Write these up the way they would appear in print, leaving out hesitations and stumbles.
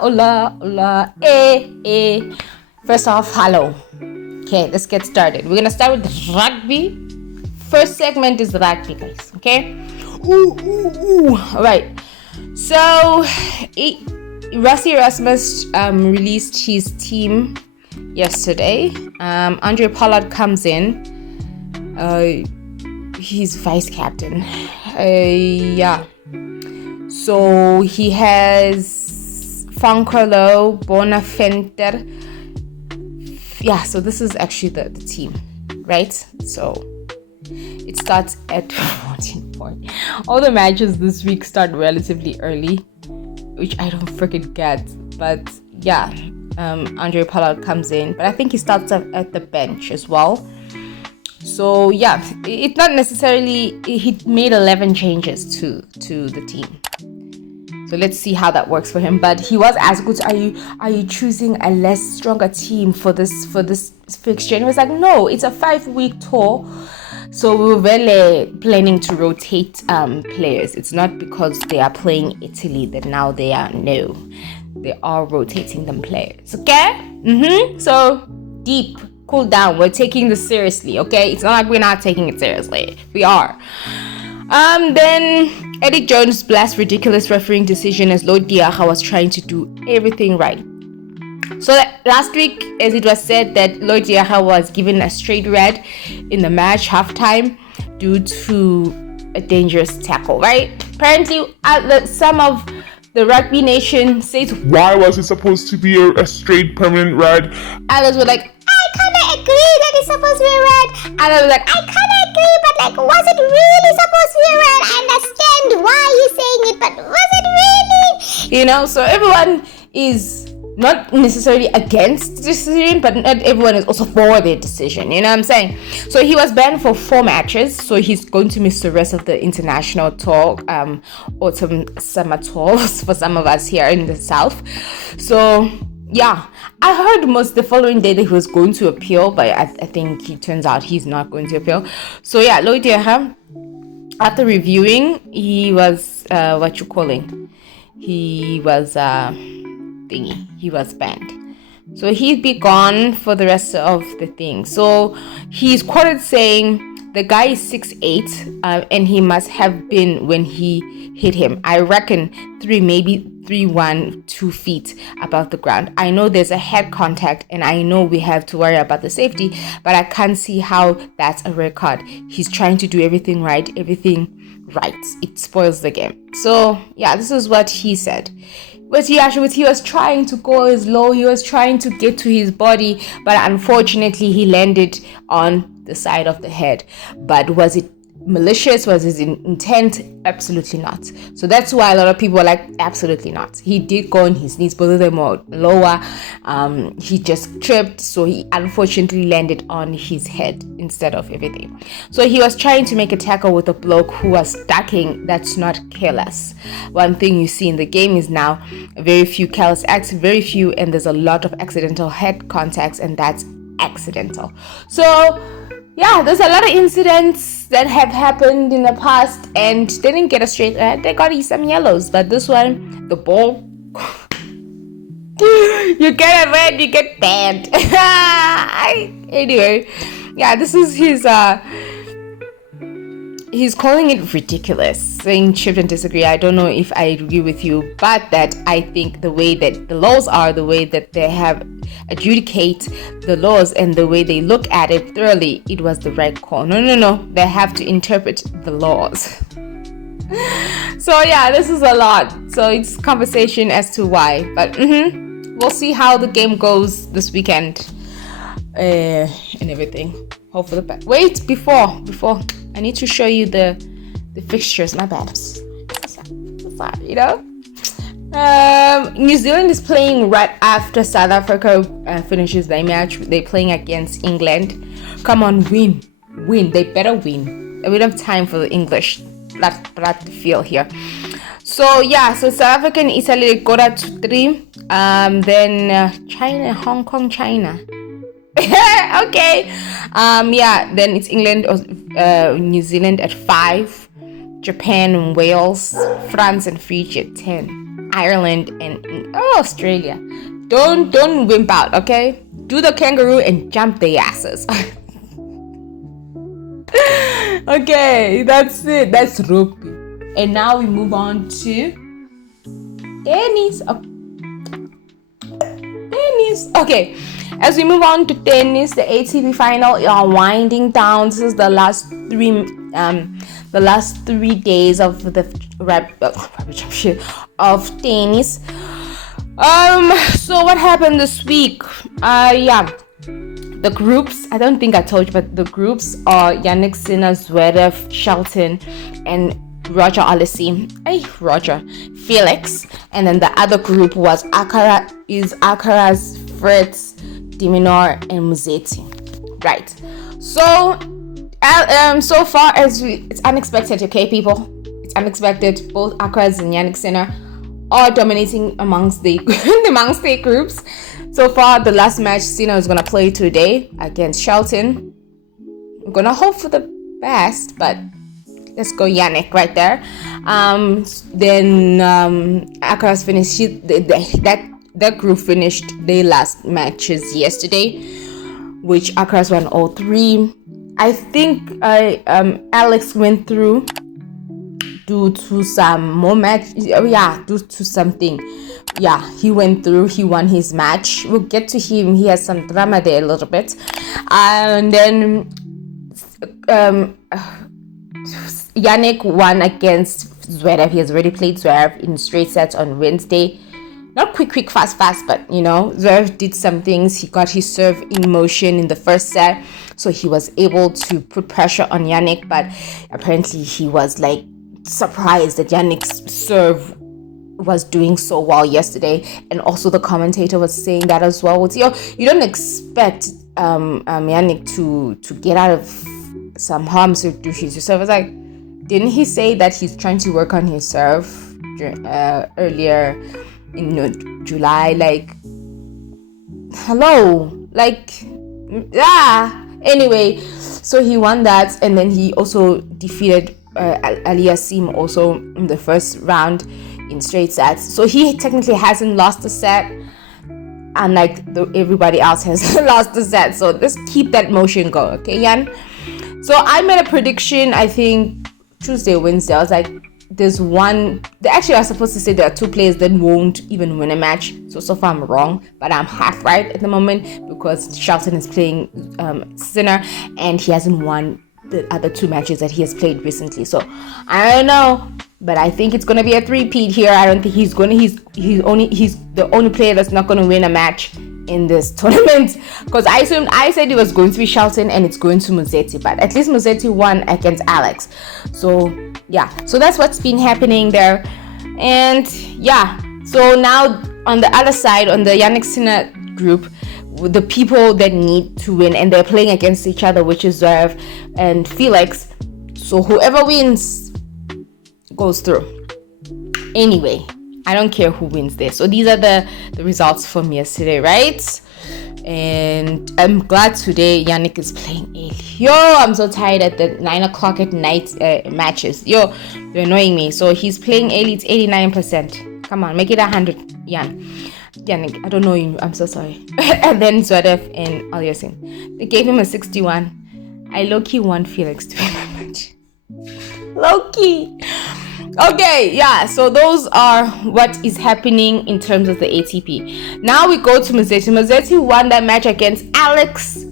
Hola, hola, hola. First off, hello. Okay, let's get started. We're gonna start with rugby. First segment is rugby, guys. Okay. All right. So, Rassie Erasmus released his team yesterday. Andre Pollard comes in. He's vice captain. Yeah. So he has Fancarlo, Bonafenter. Yeah, so this is actually the team, right? So it starts at 14:40. All the matches this week start relatively early, which I don't freaking get. But yeah, Andre Pollard comes in, but I think he starts at the bench as well. So yeah, it's not necessarily, he made 11 changes to the team. So let's see how that works for him. But he was asked, are you choosing a less stronger team for this fixture? And he was like, no, it's a 5-week tour. So we were really planning to rotate players. It's not because they are playing Italy that now they are. No, they are rotating them players. Okay? So deep. Cool down. We're taking this seriously, okay? It's not like we're not taking it seriously. We are. Then Eddie Jones blast ridiculous refereeing decision as Lord Diaga was trying to do everything right. So last week, as it was said, that Lord Diaga was given a straight red in the match halftime due to a dangerous tackle, right? Apparently, some of the Rugby Nation says, why was it supposed to be a straight permanent red? Others were like, I kind of agree that it's supposed to be red. And I was like, I kind of agree, but like, was it really supposed to be red? I understand why you're saying it, but was it really? You know, so everyone is not necessarily against the decision, but not everyone is also for the decision. You know what I'm saying? So he was banned for 4 matches. So he's going to miss the rest of the international tour, autumn summer tours for some of us here in the south. So yeah, I heard the following day that he was going to appeal, but I think it turns out he's not going to appeal. So yeah, Lloyd Diaga, after reviewing, he was he was banned. So he'd be gone for the rest of the thing. So he's quoted saying the guy is 6'8", and he must have been when he hit him. I reckon 3'1", 2 feet above the ground. I know there's a head contact, and I know we have to worry about the safety, but I can't see how that's a red card. He's trying to do everything right. It spoils the game. So yeah, this is what he said. But he was trying to go as low. He was trying to get to his body, but unfortunately he landed on the side of the head. But was it malicious? Was his intent? Absolutely not. So that's why a lot of people are like, absolutely not. He did go on his knees, both of them were lower. He just tripped, so he unfortunately landed on his head instead of everything. So he was trying to make a tackle with a bloke who was ducking. That's not careless. One thing you see in the game is now very few careless acts, and there's a lot of accidental head contacts, and that's accidental. So yeah, there's a lot of incidents that have happened in the past, and they didn't get a straight red. They got some yellows, but this one, the ball, you get a red, you get banned. Anyway, yeah, this is his. He's calling it ridiculous, saying chipped and disagree. I don't know if I agree with you, but that I think the way that the laws are, the way that they have adjudicate the laws, and the way they look at it thoroughly, it was the right call. No. They have to interpret the laws. So yeah, this is a lot. So it's conversation as to why, but we'll see how the game goes this weekend, and everything. Hope for the best. Wait, before I need to show you the fixtures. My bad. Sorry, you know. New Zealand is playing right after South Africa finishes their match. They're playing against England. Come on, win. They better win. We don't have time for the English. That feel here. So yeah, so South Africa and Italy got at 3. Then China, Hong Kong, China. Okay. Yeah, then it's England or New Zealand at 5, Japan and Wales, France and Fiji at 10. Ireland and Australia. Don't wimp out, okay? Do the kangaroo and jump their asses. Okay, that's it. That's rugby. And now we move on to tennis. Tennis. Okay, as we move on to tennis, the ATP final are winding down. This is the last three days of the of tennis. So what happened this week? The groups, I don't think I told you, but the groups are Jannik Sinner, Zverev, Shelton, and Roger Alesi. Felix. And then the other group was Alcaraz, Fritz, de Minaur, and Musetti. Right. So, so far as it's unexpected, okay, people? It's unexpected. Both Alcaraz and Jannik Sinner are dominating amongst the groups. So far, the last match Sinner is gonna play today against Shelton. I'm gonna hope for the best, but let's go Jannik right there. Then Alcaraz finished that group finished their last matches yesterday, which Alcaraz won all three. I think Alex went through due to some more match. Due to something. Yeah, he went through. He won his match. We'll get to him. He has some drama there a little bit, and then Jannik won against Zverev. He has already played Zverev in straight sets on Wednesday. Not quick, fast, but Zverev did some things. He got his serve in motion in the first set, so he was able to put pressure on Jannik. But apparently, he was like surprised that Jannik's serve was doing so well yesterday, and also the commentator was saying that as well. You don't expect Jannik to get out of some harm to do his serve. It's like, didn't he say that he's trying to work on his serve earlier in July? Like, hello, like, anyway, so he won that, and then he also defeated Aliassime also in the first round in straight sets. So he technically hasn't lost a set, unlike everybody else has lost a set. So just keep that motion going, okay, Jan? So I made a prediction, I think Tuesday, Wednesday. I was like, there's one. Actually, I was supposed to say there are two players that won't even win a match. So far I'm wrong, but I'm half right at the moment because Shelton is playing Sinner, and he hasn't won the other two matches that he has played recently. So I don't know, but I think it's gonna be a three-peat here. I don't think he's the only player that's not gonna win a match in this tournament, because I said it was going to be Shelton and it's going to Musetti, but at least Musetti won against Alex. So so that's what's been happening there. And so now on the other side, on the Jannik Sinner group, the people that need to win, and they're playing against each other, which is Zverev and Felix. So whoever wins goes through. Anyway, I don't care who wins there. So these are the results from yesterday, right? And I'm glad today Jannik is playing early. I'm so tired at the 9:00 at night matches. They're annoying me. So he's playing early. It's 89%. Come on, make it 100, Jannik, I don't know you. I'm so sorry. And then Zverev and Aliassime. They gave him a 61. I low-key want Felix to win my match. Low-key. Okay, so those are what is happening in terms of the ATP. Now we go to Musetti. Musetti won that match against Alex.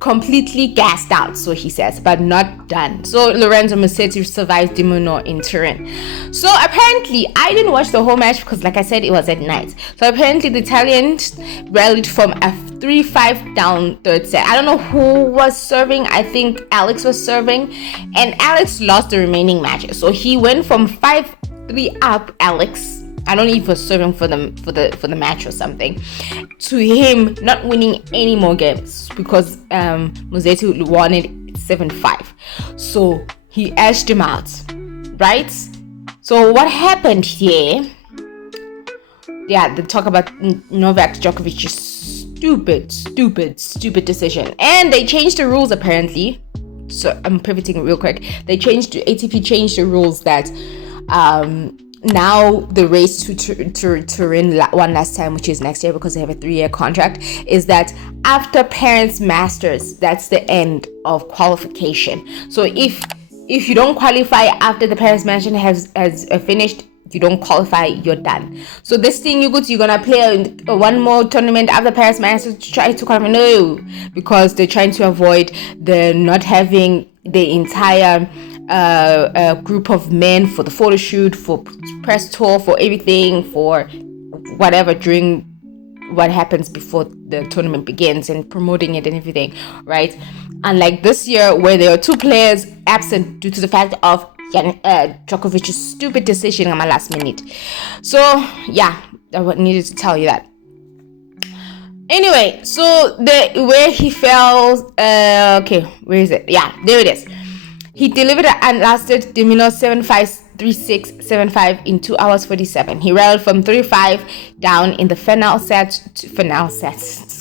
Completely gassed out, so he says, but not done. So Lorenzo Musetti survived de Minaur in Turin. So apparently, I didn't watch the whole match because, like I said, it was at night. So apparently, the Italians rallied from a 3-5 down third set. I don't know who was serving. I think Alex was serving, and Alex lost the remaining matches. So he went from 5-3 up. Alex, I don't know if he was serving for the match or something, to him not winning any more games because Musetti won it 7-5. So he edged him out, right? So what happened here? They talk about Novak Djokovic's stupid decision, and they changed the rules apparently. So I'm pivoting real quick. ATP changed the rules that now the race to win one last time, which is next year because they have a 3-year contract, is that after Parents Masters, that's the end of qualification. So if you don't qualify after the Parents Masters has finished, you don't qualify, you're done. So this thing you're gonna play one more tournament after Paris Masters to try to qualify. No, because they're trying to avoid the not having the entire group of men for the photo shoot, for press tour, for everything, for whatever during what happens before the tournament begins and promoting it and everything, right? Unlike this year where there are 2 players absent due to the fact of Djokovic's stupid decision on my last minute. So yeah, I needed to tell you that. Anyway, so where he fell, okay, where is it? Yeah, there it is. He delivered an lasted domino 7-5, 3-6, 7-5 in 2 hours 47. He rallied from 3-5 down in the final set to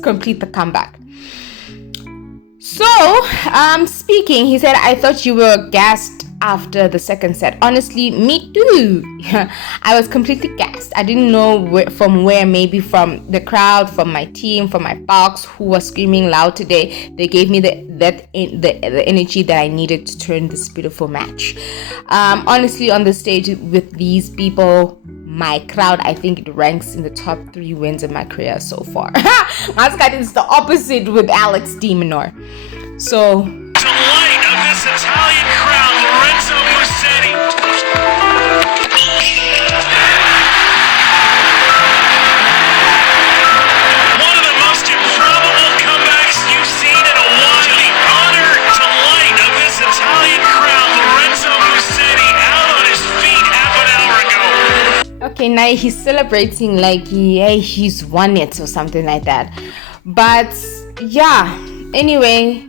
complete the comeback. So, speaking, he said, I thought you were gassed after the second set. Honestly, me too. I was completely gassed. I didn't know from where, maybe from the crowd, from my team, from my box, who was screaming loud today. They gave me the energy that I needed to turn this beautiful match. Honestly, on the stage with these people, my crowd, I think it ranks in the top 3 wins of my career so far. It's the opposite with Alex de Minaur. So, delight of this Italian crowd, Lorenzo Musetti. One of the most improbable comebacks you've seen in a while. To the honor, delight of this Italian crowd, Lorenzo Musetti out on his feet half an hour ago. Okay, now he's celebrating like he's won it or something like that. But yeah, anyway,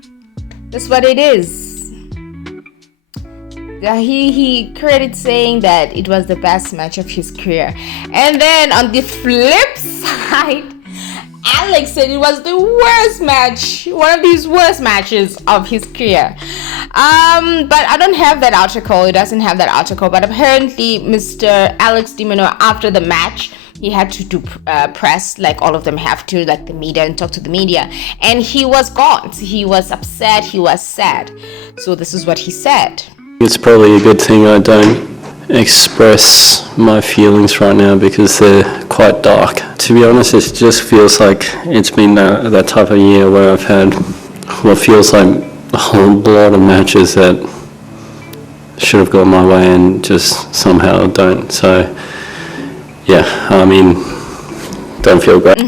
that's what it is. He credited saying that it was the best match of his career. And then on the flip side, Alex said it was the worst match, one of these worst matches of his career. But I don't have that article. It doesn't have that article. But apparently, Mr. Alex de Minaur, after the match, he had to do press, like all of them have to, like the media, and talk to the media. And he was gaunt. He was upset. He was sad. So this is what he said. It's probably a good thing I don't express my feelings right now because they're quite dark. To be honest, it just feels like it's been that type of year where I've had what feels like a whole lot of matches that should have gone my way and just somehow don't. So, yeah, I mean, don't feel great.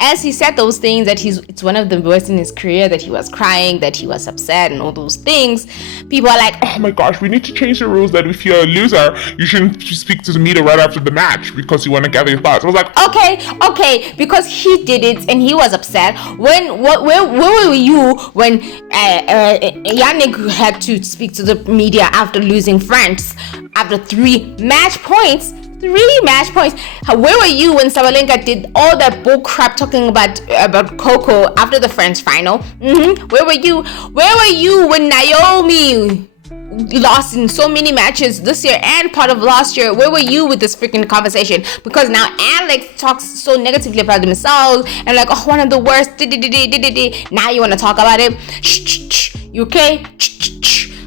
As he said those things, that it's one of the worst in his career, that he was crying, that he was upset, and all those things, people are like, oh my gosh, we need to change the rules that if you're a loser, you shouldn't speak to the media right after the match because you want to gather your thoughts. I was like, okay, because he did it and he was upset. Where were you when Yannick had to speak to the media after losing France after 3 match points? 3 match points. Where were you when Sabalenka did all that bull crap talking about Coco after the French final? Where were you? Where were you when Naomi lost in so many matches this year and part of last year? Where were you with this freaking conversation? Because now Alex talks so negatively about themselves and like, oh, one of the worst. Now you want to talk about it? Shh. You okay?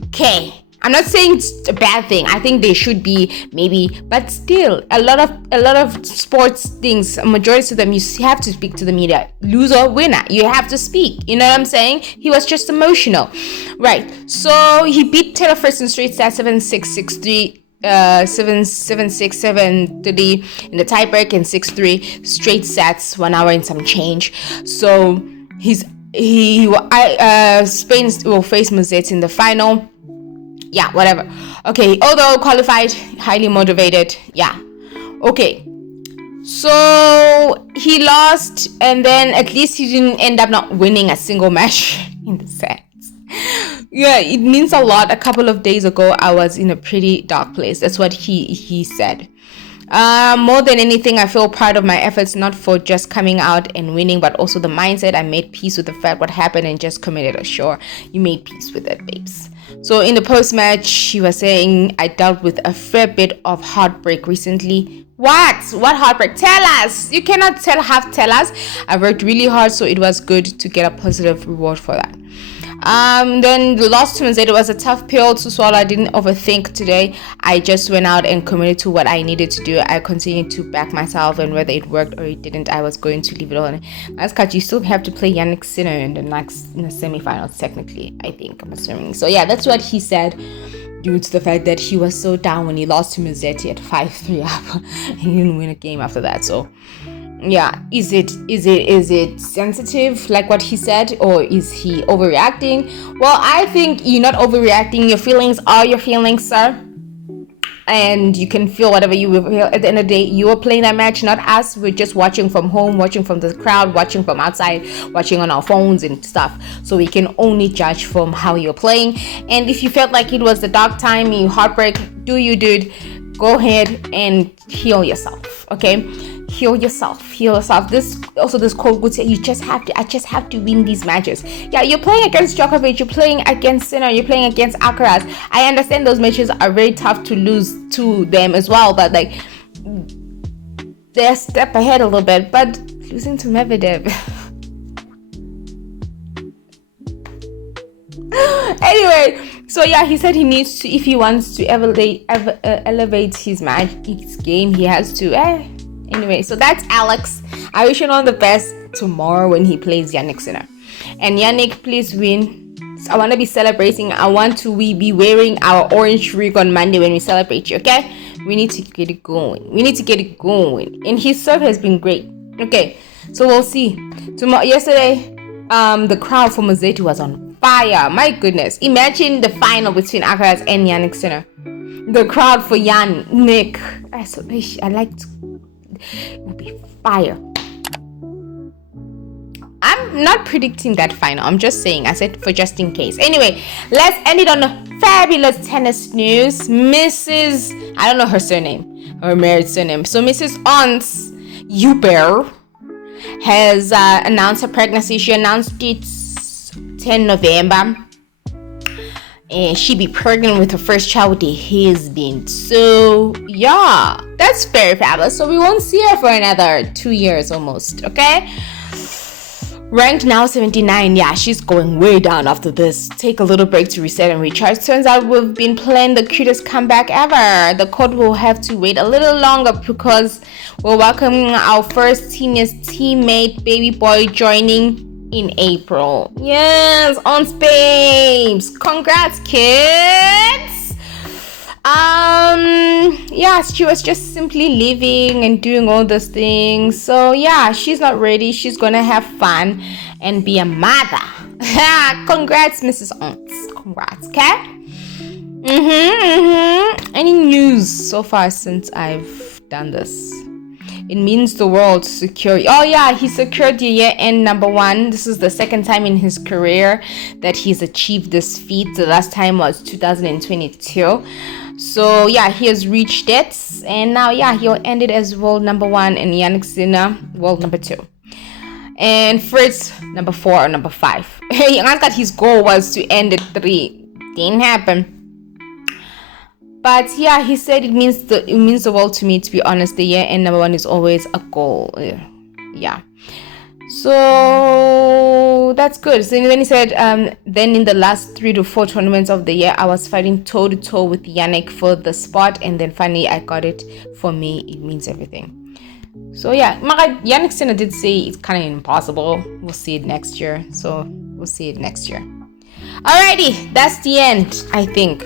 Okay. I'm not saying it's a bad thing. I think they should be, maybe, but still, a lot of sports things, majority of them, you have to speak to the media. Loser or winner, you have to speak. You know what I'm saying? He was just emotional, right? So he beat Taylor Fritz in straight sets 7-6, 6-3. 7-7, 6-7 in the tiebreak, and 6-3 straight sets, 1 hour and some change. So Spain will face Musetti in the final. Yeah, whatever. Okay, although qualified, highly motivated. Yeah. Okay. So he lost, and then at least he didn't end up not winning a single match in the sets. Yeah, it means a lot. A couple of days ago, I was in a pretty dark place. That's what he said. More than anything, I feel proud of my efforts, not for just coming out and winning, but also the mindset. I made peace with the fact what happened and just committed a sure. You made peace with it, babes. So in the post-match, she was saying, I dealt with a fair bit of heartbreak recently. What heartbreak? Tell us. You cannot tell us. I worked really hard, so it was good to get a positive reward for that. Then the loss to Mazet was a tough pill to swallow. I didn't overthink today. I just went out and committed to what I needed to do. I continued to back myself, and whether it worked or it didn't, I was going to leave it on. As cut, you still have to play Jannik Sinner in the semifinals, technically, I'm assuming. So yeah, that's what he said, due to the fact that he was so down when he lost to Mazzetti at 5-3 up and he didn't win a game after that. So yeah, is it sensitive like what he said, or is he overreacting? Well, I think you're not overreacting. Your feelings are your feelings, sir, and you can feel whatever you will feel. At the end of the day, you were playing that match, not us. We're just watching from home, watching from the crowd, watching from outside, watching on our phones and stuff, so we can only judge from how you're playing. And if you felt like it was the dark time, you heartbreak, dude, go ahead and heal yourself. Okay, heal yourself. This quote would say, I just have to win these matches. Yeah, you're playing against Djokovic, you're playing against Sinner, you're playing against Alcaraz. I understand those matches are very tough to lose to them as well, but like, they're a step ahead a little bit. But losing to Medvedev anyway, so yeah, he said he needs to, if he wants to elevate his game, he has to. Anyway, so that's Alex. I wish him all the best tomorrow when he plays Jannik Sinner. And Jannik, please win. I want to be celebrating. I want to be wearing our orange rig on Monday when we celebrate you, okay? We need to get it going. And his serve has been great. Okay, so we'll see. Yesterday, the crowd for Mazzetti was on fire. My goodness. Imagine the final between Alcaraz and Jannik Sinner. The crowd for Jannik. I like to. It will be fire. I'm not predicting that final. I'm just saying. I said for just in case. Anyway, let's end it on a fabulous tennis news. Mrs. I don't know her surname. Her married surname. So Mrs. Ons Huber has announced her pregnancy. She announced it 10 November. And she be pregnant with her first child with a husband. So yeah, that's very fabulous. So we won't see her for another 2 years almost, okay? Ranked now 79. Yeah, she's going way down after this. Take a little break to reset and recharge. Turns out we've been planning the cutest comeback ever. The court will have to wait a little longer because we're welcoming our first teammate, baby boy, joining in April. Yes, on Babes. Congrats, kids. Yeah, she was just simply living and doing all those things. So yeah, she's not ready. She's gonna have fun and be a mother. Congrats, Mrs. Ons. Congrats, okay? Any news so far since I've done this? It means the world secure. Oh yeah, he secured the year-end #1. This is the second time in his career that he's achieved this feat. The last time was 2022. So yeah, he has reached it, and now yeah, he'll end it as world #1, and Jannik Sinner world #2, and Fritz #4 or #5. His goal was to end at 3. Didn't happen. But yeah, he said it means the world to me, to be honest. The year-end #1 is always a goal. Yeah. So that's good. So then he said, then in the last 3 to 4 tournaments of the year, I was fighting toe-to-toe with Jannik for the spot, and then finally I got it. For me, it means everything. So yeah, Jannik Sinner did say it's kind of impossible. We'll see it next year. Alrighty, that's the end, I think.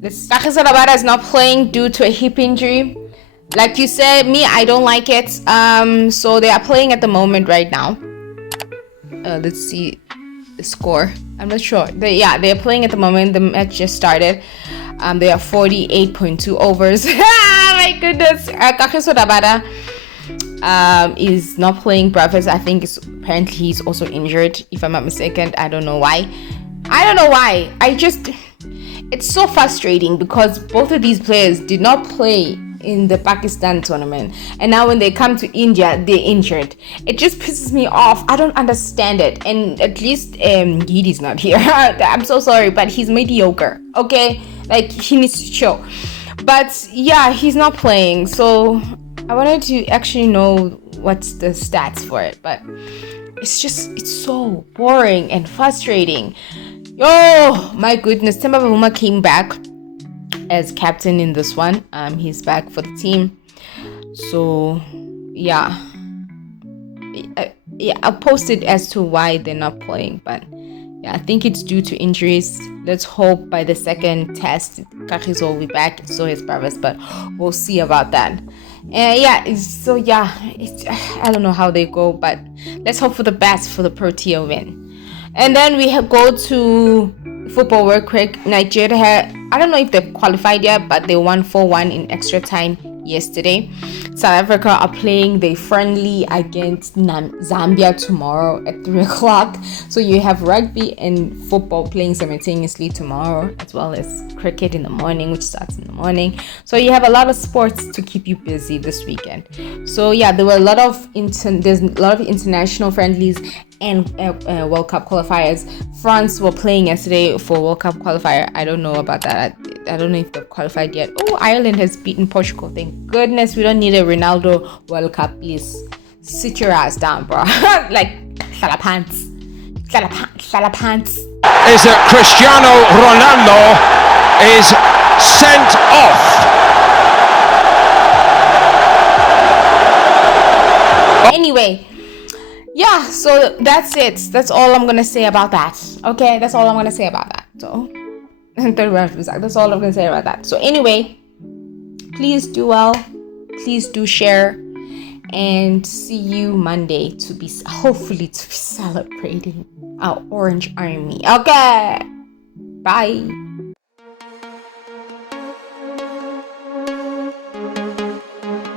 Cagiso Rabada is not playing due to a hip injury. Like you said, I don't like it. So they are playing at the moment right now. Let's see the score. I'm not sure. They're playing at the moment. The match just started. They are 48.2 overs. My goodness. Cagiso Rabada is not playing breakfast. I think apparently he's also injured, if I'm not mistaken. I don't know why. It's so frustrating because both of these players did not play in the Pakistan tournament, and now when they come to India, they're injured. It just pisses me off. I don't understand it. And at least Gidi's not here. I'm so sorry, but he's mediocre. Okay, like he needs to chill. But yeah, he's not playing. So I wanted to actually know what's the stats for it, but it's so boring and frustrating. Oh my goodness, Temba Bavuma came back as captain in this one. He's back for the team. So yeah, I'll post it as to why they're not playing, but yeah, I think it's due to injuries. Let's hope by the second test Kagiso will be back, so his brothers, but we'll see about that. I don't know how they go, but let's hope for the best for the Protea win. And then we go to football real quick. Nigeria I don't know if they've qualified yet, but they won 4-1 in extra time yesterday. South Africa are playing their friendly against Zambia tomorrow at 3 o'clock. So you have rugby and football playing simultaneously tomorrow, as well as cricket in the morning, which starts in the morning. So you have a lot of sports to keep you busy this weekend. So yeah, there were a lot of international friendlies and World Cup qualifiers. France were playing yesterday for World Cup qualifier. I don't know about that. I don't know if they've qualified yet. Oh, Ireland has beaten Portugal. Thank goodness we don't need a Ronaldo World Cup. Please sit your ass down, bro. Like Shalapants. Is that Cristiano Ronaldo is sent off. Anyway, yeah, so that's it. That's all I'm gonna say about that. Okay, that's all I'm gonna say about that. So that's all I'm gonna say about that. So anyway, please do well, please do share, and see you Monday to be celebrating our Orange Army. Okay, bye.